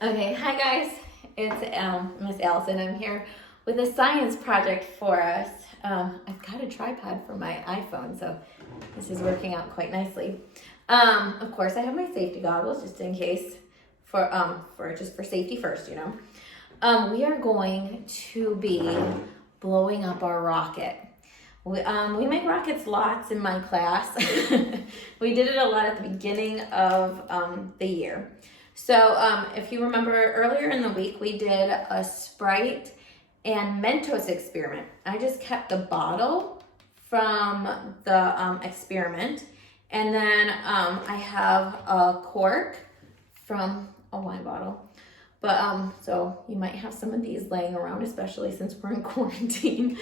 Okay, hi guys. It's Miss Allison. I'm here with a science project for us. I've got a tripod for my iPhone, so this is working out quite nicely. Of course, I have my safety goggles just in case for safety first. We are going to be blowing up our rocket. We make rockets lots in my class. We did it a lot at the beginning of the year. So if you remember earlier in the week, we did a Sprite and Mentos experiment. I just kept the bottle from the experiment, and then I have a cork from a wine bottle. But so you might have some of these laying around, especially since we're in quarantine.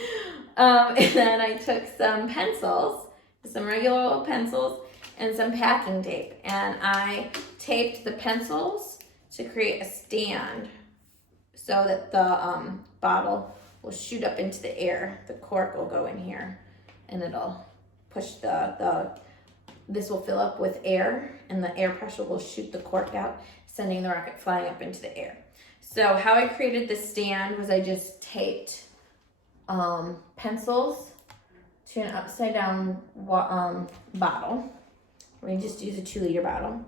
And then I took some pencils, some regular old pencils, and some packing tape, and I taped the pencils to create a stand so that the bottle will shoot up into the air. The cork will go in here, and it'll push this will fill up with air, and the air pressure will shoot the cork out, sending the rocket flying up into the air. So how I created the stand was I just taped pencils to an upside down bottle. We just use a 2-liter bottle.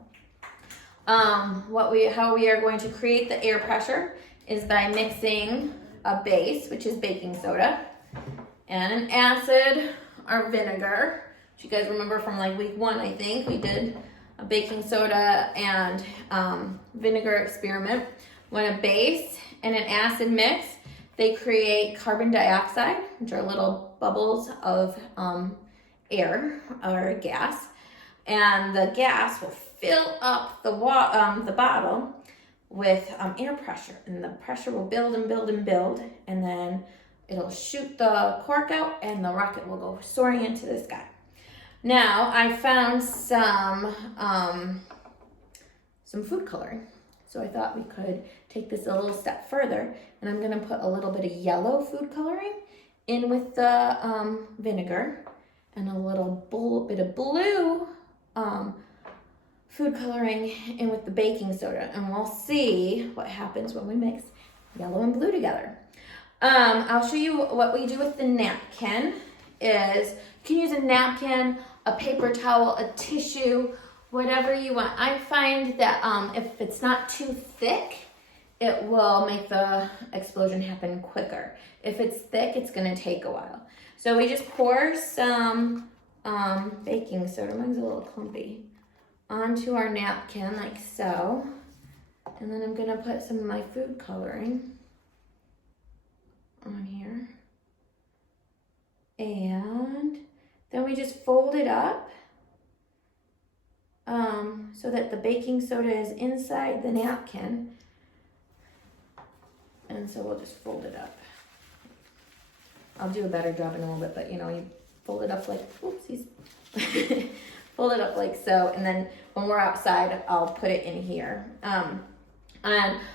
How we are going to create the air pressure is by mixing a base, which is baking soda, and an acid or vinegar. If you guys remember from like week 1, I think we did a baking soda and vinegar experiment. When a base and an acid mix, they create carbon dioxide, which are little bubbles of air or gas. And the gas will fill up the bottle with air pressure, and the pressure will build and build and build, and then it'll shoot the cork out, and the rocket will go soaring into the sky. Now I found some food coloring, so I thought we could take this a little step further, and I'm gonna put a little bit of yellow food coloring in with the vinegar, and a little bit of blue food coloring in with the baking soda, and we'll see what happens when we mix yellow and blue together. I'll show you what we do with the napkin. Is you can use a napkin, a paper towel, a tissue, whatever you want. I find that if it's not too thick, it will make the explosion happen quicker. If it's thick, it's gonna take a while. So we just pour some baking soda, mine's a little clumpy, onto our napkin like so. And then I'm gonna put some of my food coloring on here. And then we just fold it up so that the baking soda is inside the napkin. And so we'll just fold it up. I'll do a better job in a little bit, but you fold it up like, oopsies. Fold it up like so, and then when we're outside, I'll put it in here. And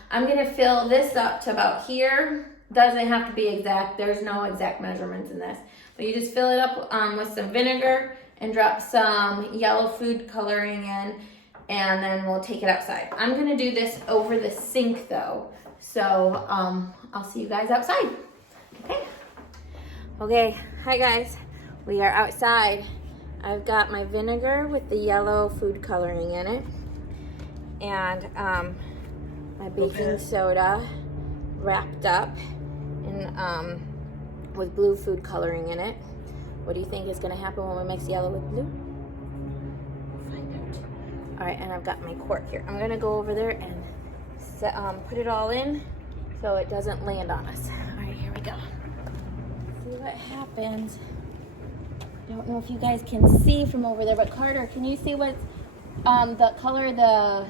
I'm gonna fill this up to about here. Doesn't have to be exact, there's no exact measurements in this. But you just fill it up with some vinegar and drop some yellow food coloring in, and then we'll take it outside. I'm gonna do this over the sink though, so I'll see you guys outside. Okay, hi guys, we are outside. I've got my vinegar with the yellow food coloring in it, and my baking soda wrapped up in with blue food coloring in it. What do you think is gonna happen when we mix yellow with blue? We'll find out. All right, and I've got my cork here. I'm gonna go over there and put it all in so it doesn't land on us. All right, here we go. See what happens. I don't know if you guys can see from over there, but Carter, can you see what's the color the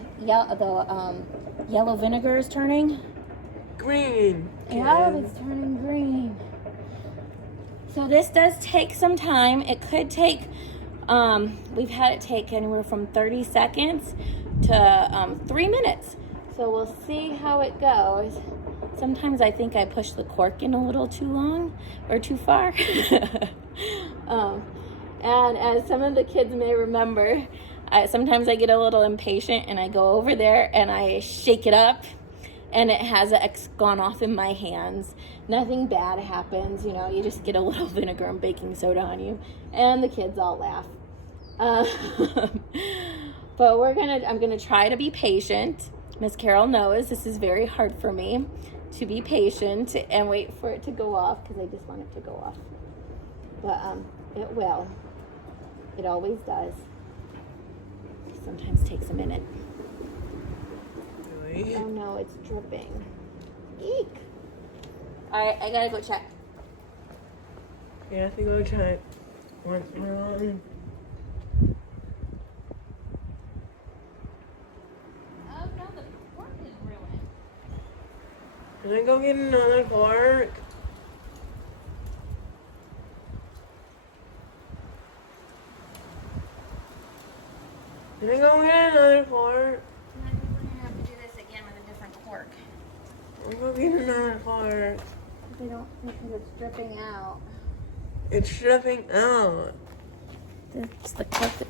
yellow vinegar is turning? Green. Yeah, it's turning green. So this does take some time. It could take, we've had it take anywhere from 30 seconds to 3 minutes. So we'll see how it goes. Sometimes I think I push the cork in a little too long or too far. And as some of the kids may remember, sometimes I get a little impatient and I go over there and I shake it up and it has gone off in my hands. Nothing bad happens, you know, you just get a little vinegar and baking soda on you, and the kids all laugh. But I'm gonna try to be patient. Miss Carol knows this is very hard for me, to be patient and wait for it to go off, because I just want it to go off. But it will. It always does. Sometimes takes a minute. Really? Oh no, it's dripping. Eek. Alright, I gotta go check. You have to go check what's wrong. Oh no, the cork is ruined. Can I go get another cork? Can I go get another cork? We're gonna have to do this again with a different cork. I'll go get another cork. They don't, because it's dripping out. It's dripping out. It's the cork that...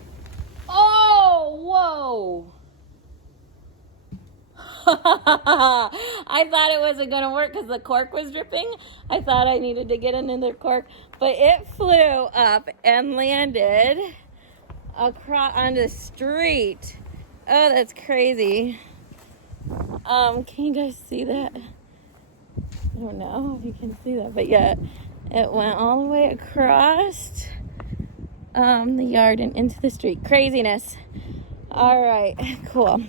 Oh, whoa! I thought it wasn't going to work because the cork was dripping. I thought I needed to get another cork, but it flew up and landed across on the street. Oh, that's crazy. Can you guys see that? I don't know if you can see that, but yeah, it went all the way across the yard and into the street. Craziness. All right, cool.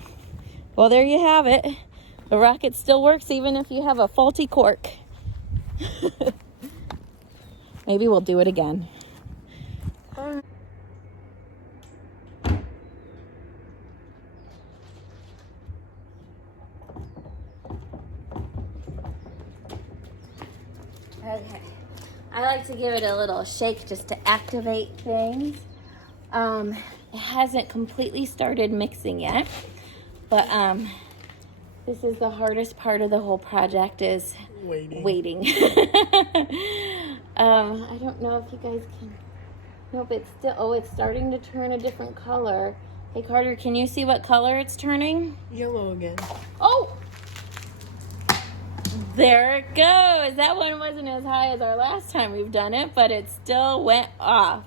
Well, there you have it. The rocket still works even if you have a faulty cork. Maybe we'll do it again. Okay. I like to give it a little shake just to activate things. It hasn't completely started mixing yet, but this is the hardest part of the whole project, is waiting. I don't know if you guys can. Nope, it's still. Oh, it's starting to turn a different color. Hey Carter, can you see what color it's turning? Yellow again. Oh! There it goes. That one wasn't as high as our last time we've done it, but it still went off.